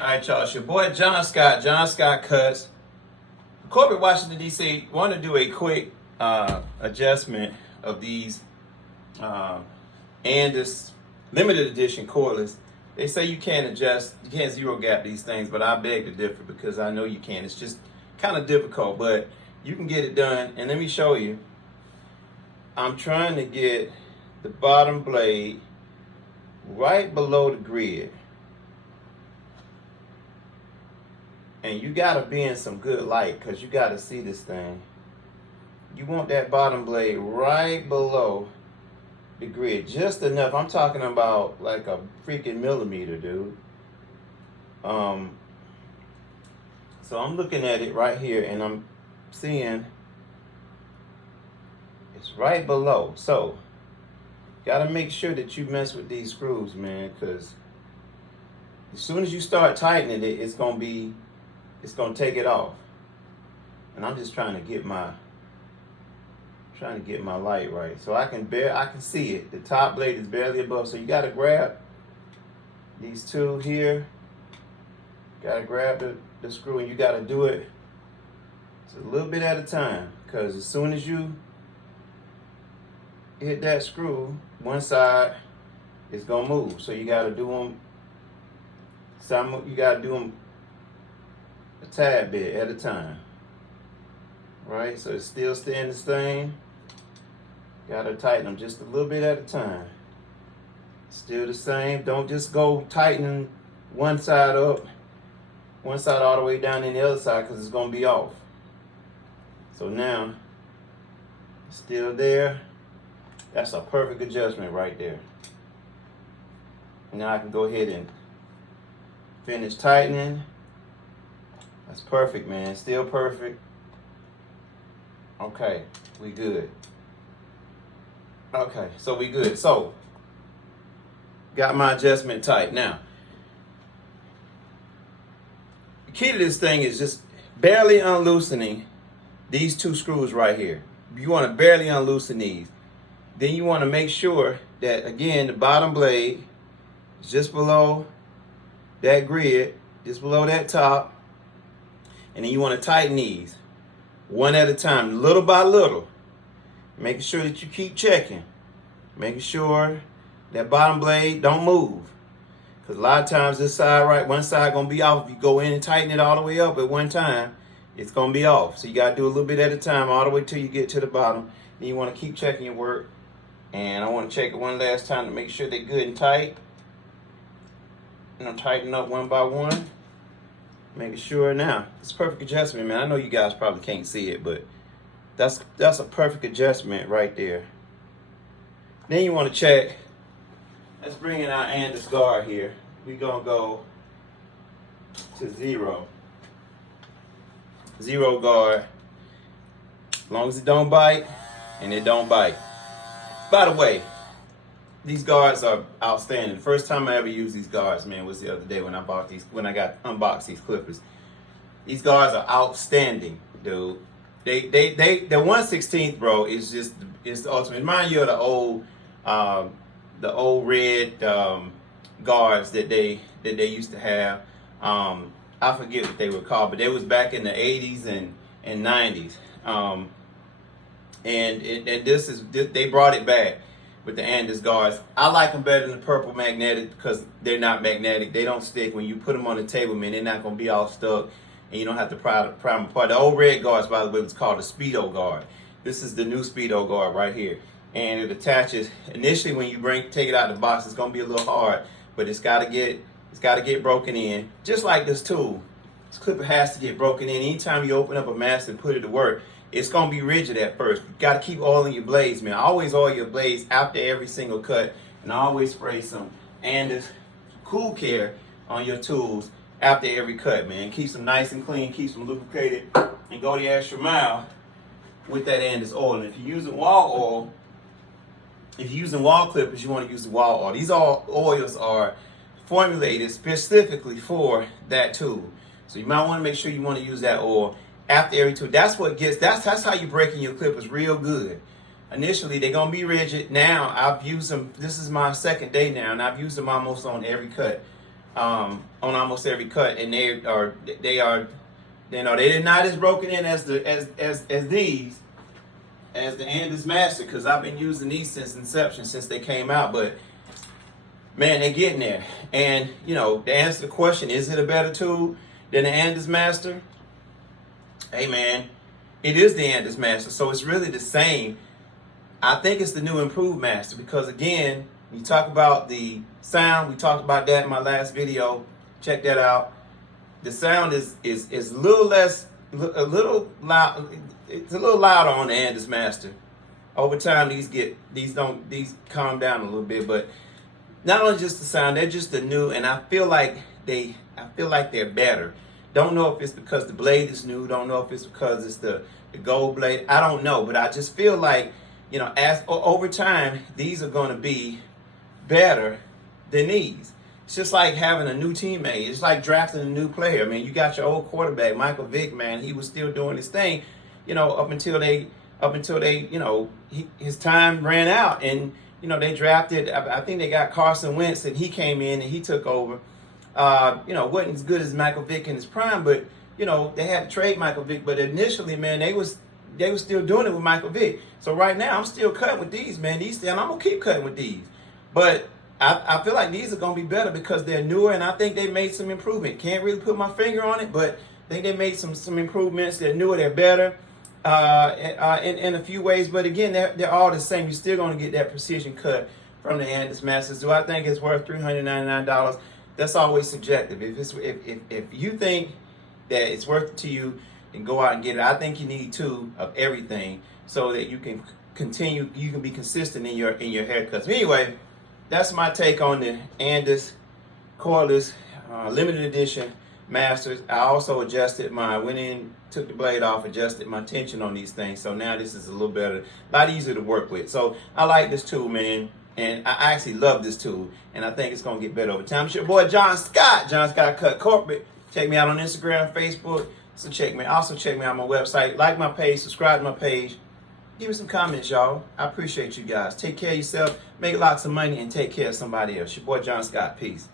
All right, y'all. It's your boy John Scott. John Scott Cuts. Corporate Washington, D.C. want to do a quick adjustment of these Andis limited edition cordless. They say you can't adjust, you can't zero gap these things, but I beg to differ because I know you can. It's just kind of difficult, but you can get it done. And let me show you. I'm trying to get the bottom blade right below the grid. And you gotta be in some good light because you gotta see this thing. You want that bottom blade right below the grid, just enough. I'm talking about like a freaking millimeter, dude. So I'm looking at it right here and I'm seeing it's right below. So gotta make sure that you mess with these screws, man, because as soon as you start tightening it, it's gonna take it off. And I'm just trying to get my light right. So I can see it. The top blade is barely above. So you gotta grab these two here. Gotta grab the screw and you gotta do it just a little bit at a time. Because as soon as you hit that screw, one side is gonna move. So you gotta do them a tad bit at a time, right? So it's still staying the same. Gotta tighten them just a little bit at a time. Still the same. Don't just go tightening one side up, one side all the way down in the other side because it's gonna be off. So now, it's still there. That's a perfect adjustment right there. Now I can go ahead and finish tightening. That's perfect, man. Still perfect. Okay, we good. Okay, so we good. So, got my adjustment tight. Now, the key to this thing is just barely unloosening these two screws right here. You want to barely unloosen these. Then you want to make sure that, again, the bottom blade is just below that grid, just below that top. And then you want to tighten these one at a time, little by little. Making sure that you keep checking. Making sure that bottom blade don't move. Because a lot of times this side, right, one side going to be off. If you go in and tighten it all the way up at one time, it's going to be off. So you got to do a little bit at a time all the way till you get to the bottom. Then you want to keep checking your work. And I want to check it one last time to make sure they're good and tight. And I'm tightening up one by one. Making sure now. It's a perfect adjustment, man. I know you guys probably can't see it, but that's a perfect adjustment right there. Then you want to check. Let's bring in our Andis guard here. We're going to go to 0. 0 guard. As long as it don't bite, and it don't bite. By the way, these guards are outstanding. The first time I ever used these guards, man, was the other day when I got unboxed these clippers. These guards are outstanding, dude. The 1/16, bro, is the ultimate. Remind you of the old red guards that they used to have. I forget what they were called, but they was back in the 80s and 90s. They brought it back with the Andis guards. I like them better than the purple magnetic because they're not magnetic. They don't stick. When you put them on the table, man, they're not going to be all stuck and you don't have to pry them apart. The old red guards, by the way, was called a Speedo guard. This is the new Speedo guard right here. And it attaches, initially when you take it out of the box, it's going to be a little hard, but it's got to get broken in. Just like this tool. This clipper has to get broken in. Anytime you open up a mask and put it to work, it's going to be rigid at first. You got to keep oiling your blades, man. Always oil your blades after every single cut. And always spray some Andis Cool Care on your tools after every cut, man. Keeps them nice and clean, keeps them lubricated, and go the extra mile with that Andis oil. And if you're using wall oil, if you're using wall clippers, you want to use the wall oil. These oils are formulated specifically for that tool. So you might want to make sure you want to use that oil after every tool. That's how you're breaking your clippers real good. Initially, they're going to be rigid. Now, I've used them. This is my second day now, and I've used them almost on every cut. on almost every cut, and they are they're not as broken in as the as these, as the Andis Master, because I've been using these since inception, since they came out. But man, they're getting there. And you know, to answer the question, is it a better tool than the Andis Master? Hey man, it is the Andis Master, so it's really the same. I think it's the new improved Master, because again, you talk about the sound. We talked about that in my last video. Check that out. The sound is a little less, a little loud. It's a little louder on the Andis Master. Over time, these calm down a little bit. But not only just the sound, they're just the new, and I feel like they're better. Don't know if it's because the blade is new. Don't know if it's because it's the gold blade. I don't know, but I just feel like, you know, as over time, these are going to be better than these. It's just like having a new teammate. It's like drafting a new player. I mean, you got your old quarterback, Michael Vick, man. He was still doing his thing, you know, up until they, you know, his time ran out, and you know, they drafted. I think they got Carson Wentz, and he came in and he took over. You know, wasn't as good as Michael Vick in his prime, but you know, they had to trade Michael Vick. But initially, man, they was still doing it with Michael Vick. So right now, I'm still cutting with these, man. And I'm gonna keep cutting with these. But I feel like these are going to be better because they're newer, and I think they made some improvement. Can't really put my finger on it, but I think they made some improvements. They're newer, they're better in a few ways. But again, they're all the same. You're still going to get that precision cut from the Andis Masters. Do I think it's worth $399? That's always subjective. If you think that it's worth it to you, then go out and get it. I think you need two of everything so that you can continue. You can be consistent in your haircuts. But anyway, that's my take on the Andis cordless limited edition Masters. I also went in, took the blade off, adjusted my tension on these things. So now this is a little better, a lot easier to work with. So I like this tool, man. And I actually love this tool. And I think it's going to get better over time. It's your boy, John Scott. John Scott Cut Corporate. Check me out on Instagram, Facebook. So also check me out on my website. Like my page, subscribe to my page. Give me some comments, y'all. I appreciate you guys. Take care of yourself, make lots of money, and take care of somebody else. Your boy, John Scott. Peace.